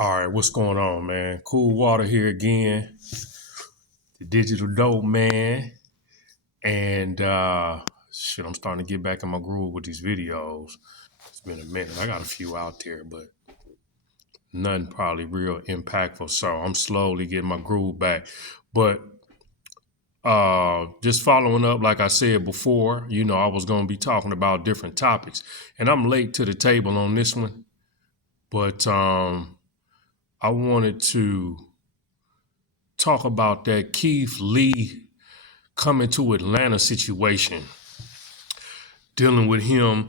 All right, what's going on, man? Cool Water here again, the digital dope man. And I'm starting to get back in my groove with these videos. It's been a minute. I got a few out there, but nothing probably real impactful. So I'm slowly getting my groove back. But just following up, like I said before, I was gonna be talking about different topics. And I'm late to the table on this one, but I wanted to talk about that Keith Lee coming to Atlanta situation, dealing with him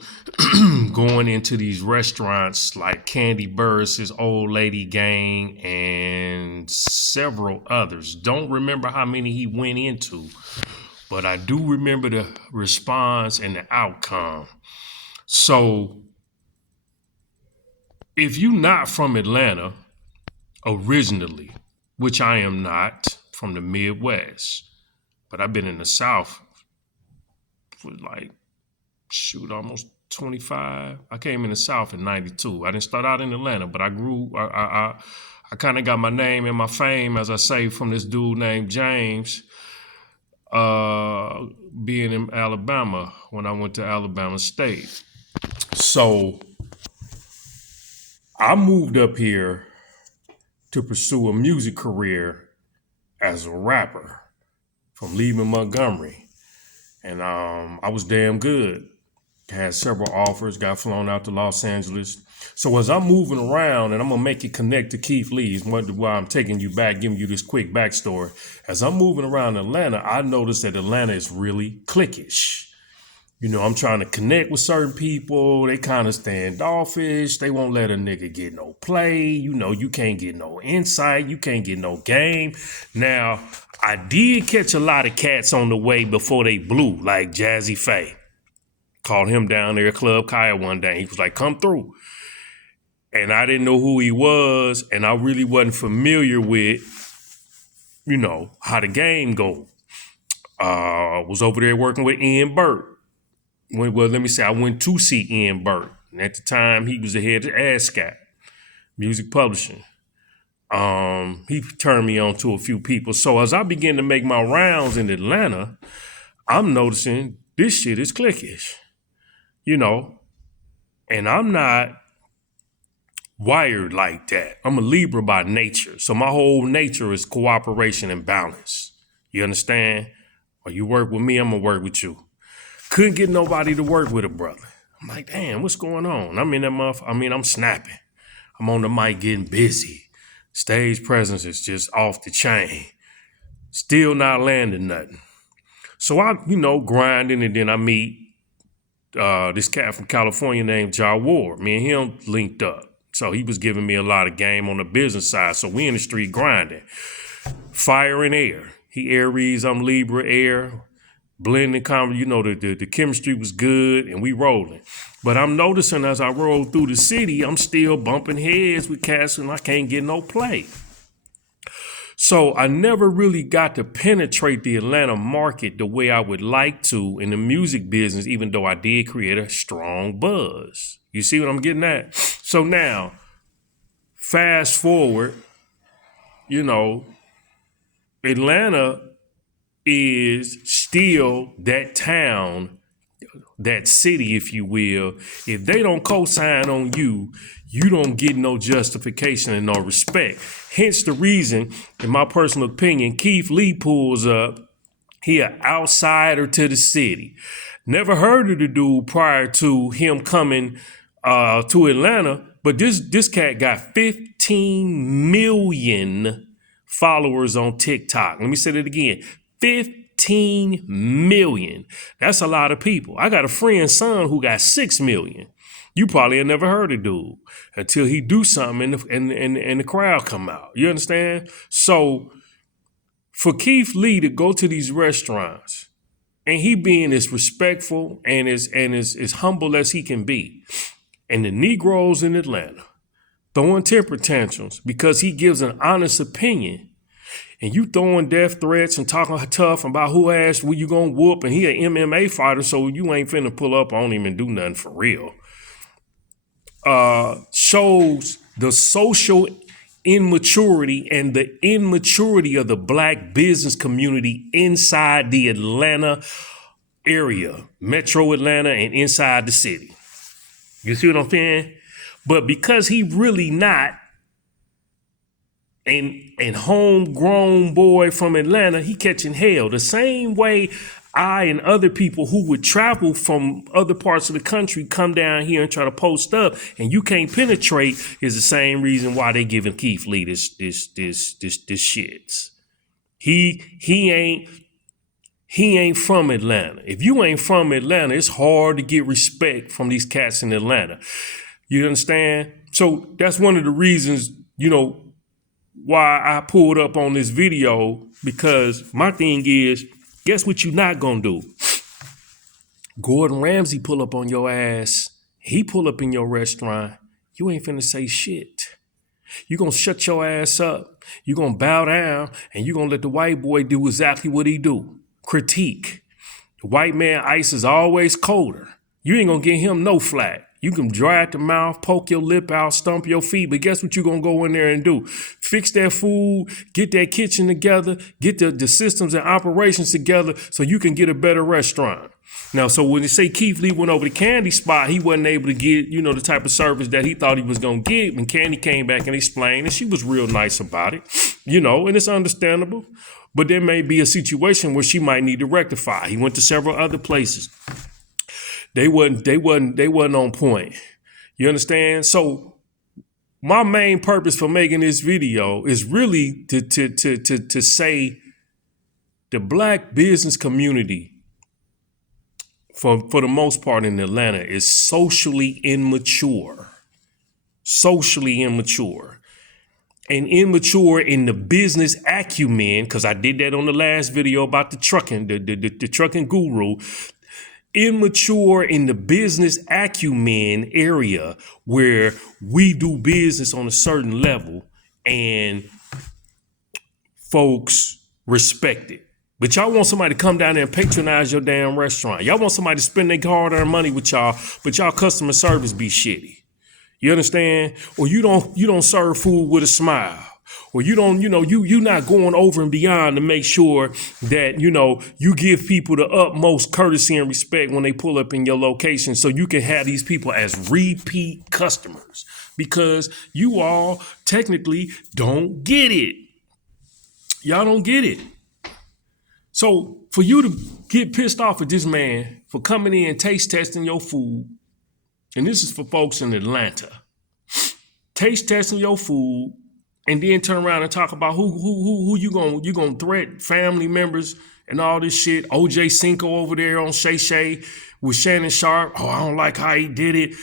going into these restaurants like Candy Burris' Old Lady Gang and several others. Don't remember how many he went into, but I do remember the response and the outcome. So if you're not from Atlanta originally, which I am not, from the Midwest, but I've been in the South for almost 25. I came in the South in 92. I didn't start out in Atlanta, but I grew, I kind of got my name and my fame, as I say, from this dude named James, being in Alabama when I went to Alabama State. So I moved up here to pursue a music career as a rapper from leaving Montgomery. And I was damn good. Had several offers, got flown out to Los Angeles. So as I'm moving around, and I'm going to make it connect to Keith Lee's, why I'm taking you back, giving you this quick backstory. As I'm moving around Atlanta, I noticed that Atlanta is really cliquish. I'm trying to connect with certain people. They kind of standoffish. They won't let a nigga get no play. You can't get no insight. You can't get no game. Now, I did catch a lot of cats on the way before they blew, like Jazzy Faye. Called him down there at Club Kaya one day. He was like, come through. And I didn't know who he was, and I really wasn't familiar with, how the game go. Was over there working with Ian Burt. I went to see Ian Burt. And at the time, he was the head of ASCAP, Music Publishing. He turned me on to a few people. So as I began to make my rounds in Atlanta, I'm noticing this shit is cliquish. And I'm not wired like that. I'm a Libra by nature. So my whole nature is cooperation and balance. You understand? Or you work with me, I'm going to work with you. Couldn't get nobody to work with a brother. I'm like, damn, what's going on? I'm in that I'm snapping. I'm on the mic getting busy. Stage presence is just off the chain. Still not landing nothing. So I, grinding, and then I meet this cat from California named Ja Ward. Me and him linked up. So he was giving me a lot of game on the business side. So we in the street grinding. Fire and air. He Aries, I'm Libra, air. Blending, the chemistry was good, and we rolling. But I'm noticing as I roll through the city, I'm still bumping heads with cats, and I can't get no play. So I never really got to penetrate the Atlanta market the way I would like to in the music business, even though I did create a strong buzz. You see what I'm getting at? So now, fast forward, Atlanta is still that town, that city, if you will. If they don't co-sign on you, you don't get no justification and no respect. Hence the reason, in my personal opinion, Keith Lee pulls up. He an outsider to the city. Never heard of the dude prior to him coming to Atlanta, but this cat got 15 million followers on TikTok. Let me say that again. 15 million. That's a lot of people. I got a friend's son who got 6 million. You probably have never heard of dude until he do something and the crowd come out. You understand? So for Keith Lee to go to these restaurants and he being as respectful and as humble as he can be, and the Negroes in Atlanta throwing temper tantrums because he gives an honest opinion, and you throwing death threats and talking tough about who asked who you gonna whoop, and he an MMA fighter, so you ain't finna pull up on him and do nothing for real. Shows the social immaturity and the immaturity of the black business community inside the Atlanta area, metro Atlanta, and inside the city. You see what I'm saying? But because he really not and homegrown boy from Atlanta, he catching hell the same way I and other people who would travel from other parts of the country come down here and try to post up, and you can't penetrate is the same reason why they giving Keith Lee this shits. He ain't from Atlanta. If you ain't from Atlanta, it's hard to get respect from these cats in Atlanta. You understand? So that's one of the reasons, why I pulled up on this video, because my thing is, guess what you not gonna do? Gordon Ramsay pull up on your ass. He pull up in your restaurant. You ain't finna say shit. You gonna shut your ass up. You gonna bow down, and you gonna let the white boy do exactly what he do. Critique. The white man ice is always colder. You ain't gonna get him no flack. You can dry at the mouth, poke your lip out, stomp your feet, but guess what you gonna go in there and do? Fix that food, get that kitchen together, get the systems and operations together so you can get a better restaurant. Now, so when they say Keith Lee went over the Candy spot, he wasn't able to get, the type of service that he thought he was gonna get. When Candy came back and explained, and she was real nice about it, and it's understandable. But there may be a situation where she might need to rectify. He went to several other places. They wasn't on point. You understand? So my main purpose for making this video is really to say the black business community, for the most part in Atlanta, is socially immature. Socially immature. And immature in the business acumen, because I did that on the last video about the trucking, the trucking guru. Immature in the business acumen area where we do business on a certain level and folks respect it. But y'all want somebody to come down there and patronize your damn restaurant. Y'all want somebody to spend their hard-earned money with y'all, but y'all customer service be shitty. You understand? Or you don't serve food with a smile. Or you not going over and beyond to make sure that, you give people the utmost courtesy and respect when they pull up in your location so you can have these people as repeat customers, because you all technically don't get it. Y'all don't get it. So for you to get pissed off at this man for coming in and taste testing your food, and this is for folks in Atlanta, taste testing your food, and then turn around and talk about who you gonna threat family members and all this shit. OJ Cinco over there on Shay Shay with Shannon Sharp. Oh, I don't like how he did it.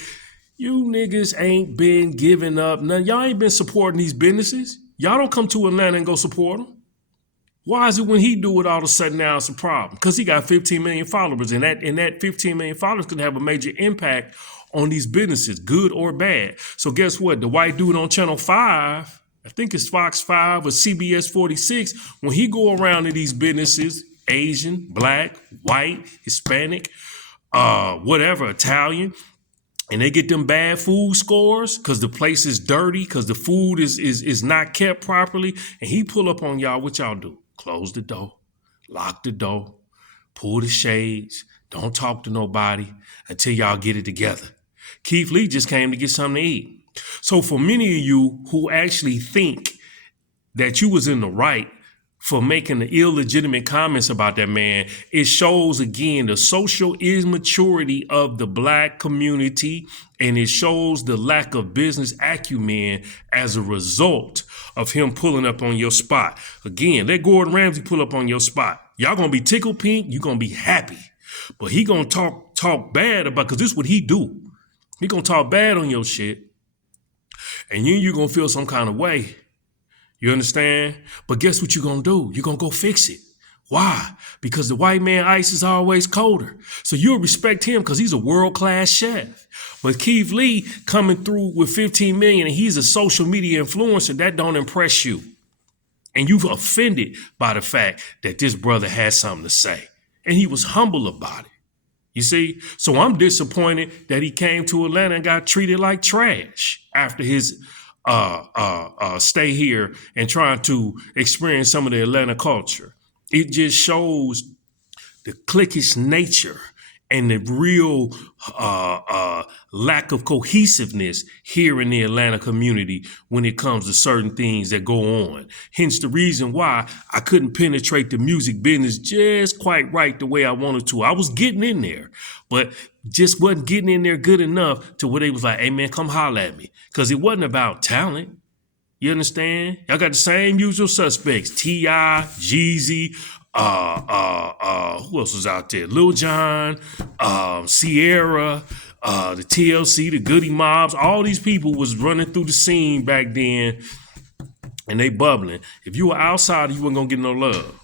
You niggas ain't been giving up. None. Y'all ain't been supporting these businesses. Y'all don't come to Atlanta and go support them. Why is it when he do it all of a sudden now it's a problem? Because he got 15 million followers, and that 15 million followers could have a major impact on these businesses, good or bad. So guess what? The white dude on Channel 5, I think it's Fox 5 or CBS 46, when he go around to these businesses, Asian, black, white, Hispanic, whatever, Italian, and they get them bad food scores because the place is dirty, because the food is not kept properly, and he pull up on y'all, what y'all do? Close the door, lock the door, pull the shades, don't talk to nobody until y'all get it together. Keith Lee just came to get something to eat. So for many of you who actually think that you was in the right for making the illegitimate comments about that man, it shows again the social immaturity of the black community, and it shows the lack of business acumen as a result of him pulling up on your spot. Again, let Gordon Ramsay pull up on your spot. Y'all gonna be tickled pink, you gonna be happy. But he gonna talk bad about, because this is what he do. He gonna talk bad on your shit, and then you gonna feel some kind of way. You understand? But guess what you gonna do? You gonna go fix it. Why? Because the white man ice is always colder. So you'll respect him because he's a world-class chef. But Keith Lee coming through with 15 million and he's a social media influencer, that don't impress you. And you've offended by the fact that this brother had something to say. And he was humble about it. You see? So I'm disappointed that he came to Atlanta and got treated like trash after his stay here and trying to experience some of the Atlanta culture. It just shows the cliquish nature and the real lack of cohesiveness here in the Atlanta community when it comes to certain things that go on. Hence the reason why I couldn't penetrate the music business just quite right the way I wanted to. I was getting in there, but just wasn't getting in there good enough to where they was like, hey man, come holler at me. Because it wasn't about talent. You understand? Y'all got the same usual suspects. T.I., Jeezy, who else was out there? Lil Jon, Sierra, the TLC, the Goody Mobs. All these people was running through the scene back then, and they bubbling. If you were outsider, you weren't gonna get no love.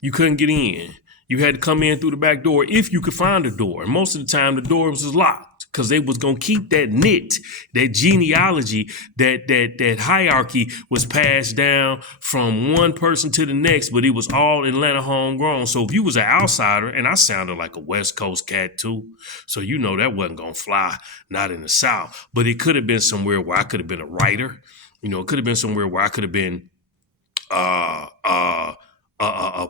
You couldn't get in. You had to come in through the back door if you could find a door. And most of the time, the door was locked because they was going to keep that knit, that genealogy, that hierarchy was passed down from one person to the next, but it was all Atlanta homegrown. So if you was an outsider, and I sounded like a West Coast cat too, so you know that wasn't going to fly, not in the South. But it could have been somewhere where I could have been a writer. You know, it could have been somewhere where I could have been a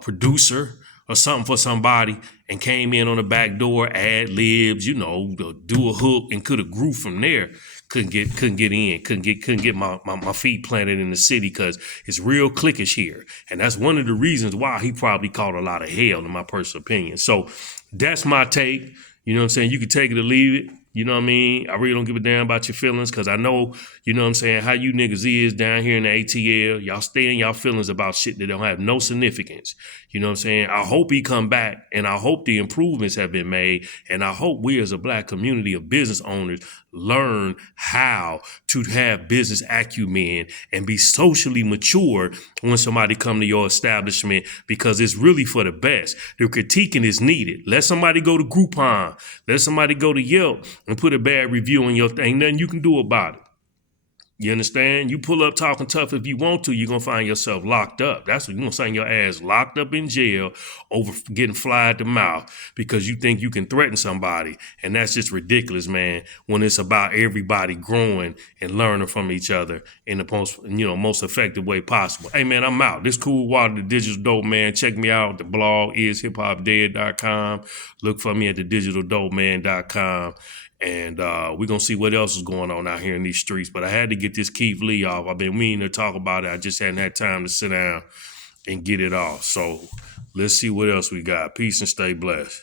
producer or something for somebody and came in on the back door, ad libs, you know, do a hook and could have grew from there. Couldn't get in, couldn't get my feet planted in the city because it's real cliquish here. And that's one of the reasons why he probably caught a lot of hell, in my personal opinion. So that's my take. You know what I'm saying? You can take it or leave it. You know what I mean? I really don't give a damn about your feelings because I know, you know what I'm saying, how you niggas is down here in the ATL. Y'all stay in y'all feelings about shit that don't have no significance. You know what I'm saying? I hope he come back, and I hope the improvements have been made, and I hope we as a black community of business owners learn how to have business acumen and be socially mature when somebody come to your establishment, because it's really for the best. The critiquing is needed. Let somebody go to Groupon. Let somebody go to Yelp and put a bad review on your thing. Nothing you can do about it. You understand? You pull up talking tough if you want to, you're going to find yourself locked up. That's what you're going to find your ass locked up in jail over getting fly at the mouth because you think you can threaten somebody. And that's just ridiculous, man, when it's about everybody growing and learning from each other in the most effective way possible. Hey, man, I'm out. This Cool Water, the Digital Dope Man. Check me out. The blog is hiphopdead.com. Look for me at thedigitaldopeman.com. And we're going to see what else is going on out here in these streets. But I had to get this Keith Lee off. I've been meaning to talk about it. I just hadn't had time to sit down and get it off. So let's see what else we got. Peace and stay blessed.